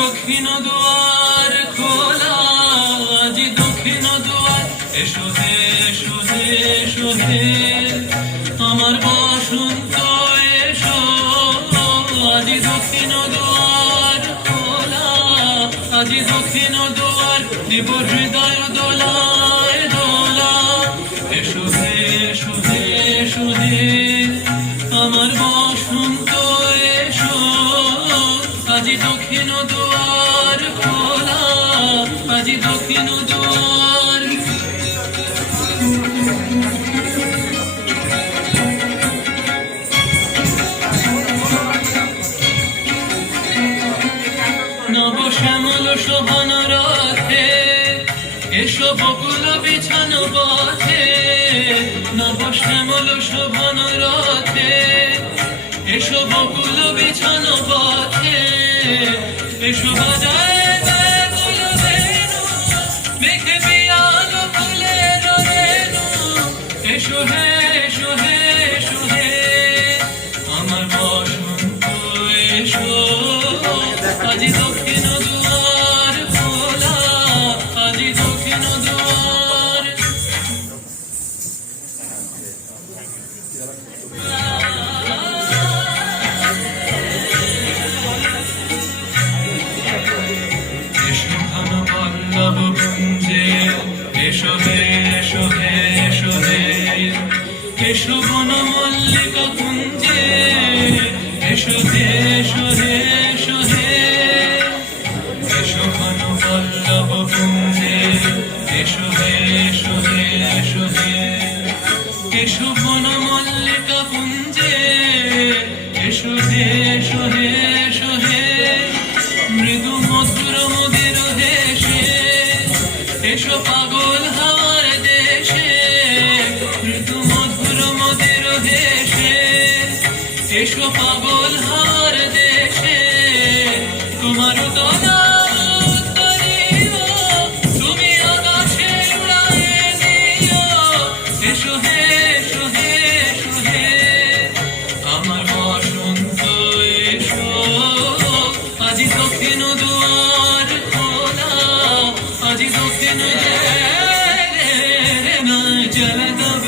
দক্ষিণ দুয়ার খোলা, আজি দক্ষিণ দুয়ার, এসো হে এসো হে এসো হে আমার বসন্ত এসো, আজি দক্ষিণ দুয়ার খোলা, আজি দক্ষিণ দুয়ার, দিব হৃদয় দোলায় দোলা, এসো হে এসো হে এসো হে আমার বসন্ত এসো, আজি দক্ষিণ দুয়ার খোলা, আজি দক্ষিণ দুয়ার। নব শ্যামল শোভন রথে এসো বকুল বিছানো পথে, নব শ্যামল শোভন রথে এসো বকুল বিছানো পথে, এসো বাজায় ব্যাকুল বেণু, মেঘে পিয়ালো ফুলের রেণু, এসো হে এসো হে এসো হে আমার বসন্ত এসো, আজি দক্ষিণ দুয়ার খোলা, আজি দক্ষিণ দুয়ার। এসো ঘন পল্লব কুঞ্জে, এসো হে এসো হে এসো হে এসো বন মল্লিকা কুঞ্জে, এসো হে এসো হে এসো হে এসো ঘন পল্লব কুঞ্জে, এসো হে এসো হে এসো হে এসো বন মল্লিকা কুঞ্জে, এসো হে এসো হে এসো হে মৃদু মধুর মদির হেসে, এসো পাগল হাওয়ার দেশে, মৃদু মধুর মদির হেসে, এসো পাগল হাওয়ার দেশে, তোমার দোলা উত্তরীয়, তুমি আকাশে উড়ায়ে দিও, এসো হে এসো হে এসো হে আমার বসন্ত এসো, আজি দক্ষিণ দুয়ার খোলা, আজি দক্ষিণ দুয়ার, না চলে তব